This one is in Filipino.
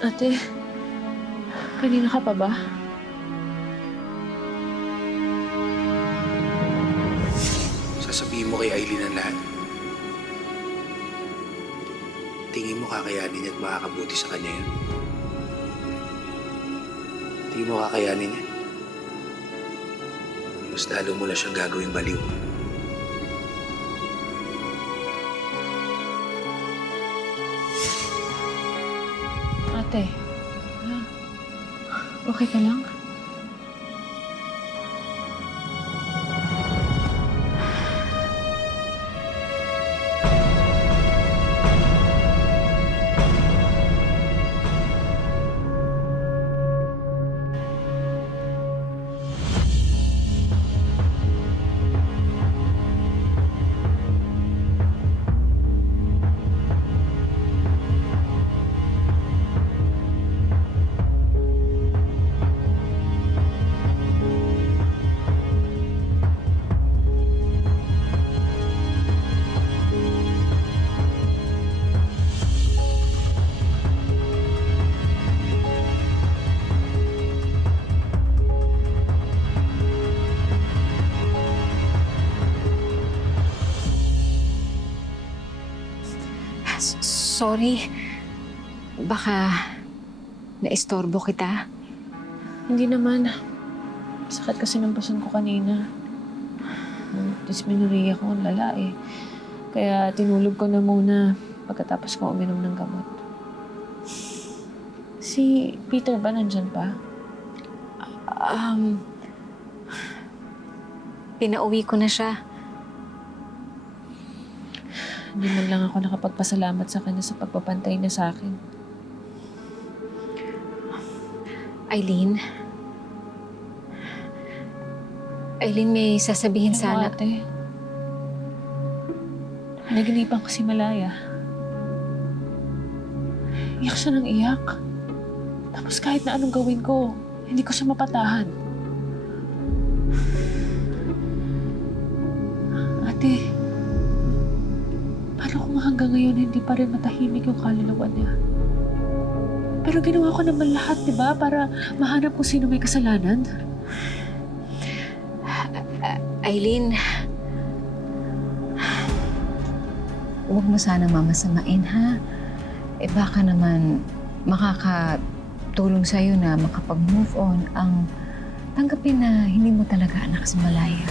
Ate, kanina ka pa ba? Sasabihin mo kay Aileen ang lahat. Tingin mo kakayanin niya at makakabuti sa kanya yun? Tingin mo kakayanin niya? Mas lalo mo na siyang gagawing baliw. Ate, okay ka lang? Sorry. Baka naistorbo kita. Hindi naman. Sakit kasi ng pasan ko kanina. Dysmenorrhea ko, ang lala eh. Kaya tinulog ko na muna pagkatapos ko uminom ng gamot. Si Peter ba nandyan pa? Pinauwi ko na siya. Hindi man lang ako nakapagpasalamat sa kanya sa pagpapantay niya sa akin. Aileen, may sasabihin Ano, sana. ate? Naginipan ko si Malaya. Iyak siya ng iyak. Tapos kahit na anong gawin ko, hindi ko siya mapatahan. Ate, paano kung hanggang ngayon hindi pa rin matahimik yung kaluluwa niya? Pero ginawa ko naman lahat, di ba? Para mahanap kung sino may kasalanan. Aileen, huwag mo sanang mamasamain, ha? Baka naman makakatulong sa'yo na makapag-move on ang tanggapin na hindi mo talaga anak si Malaya.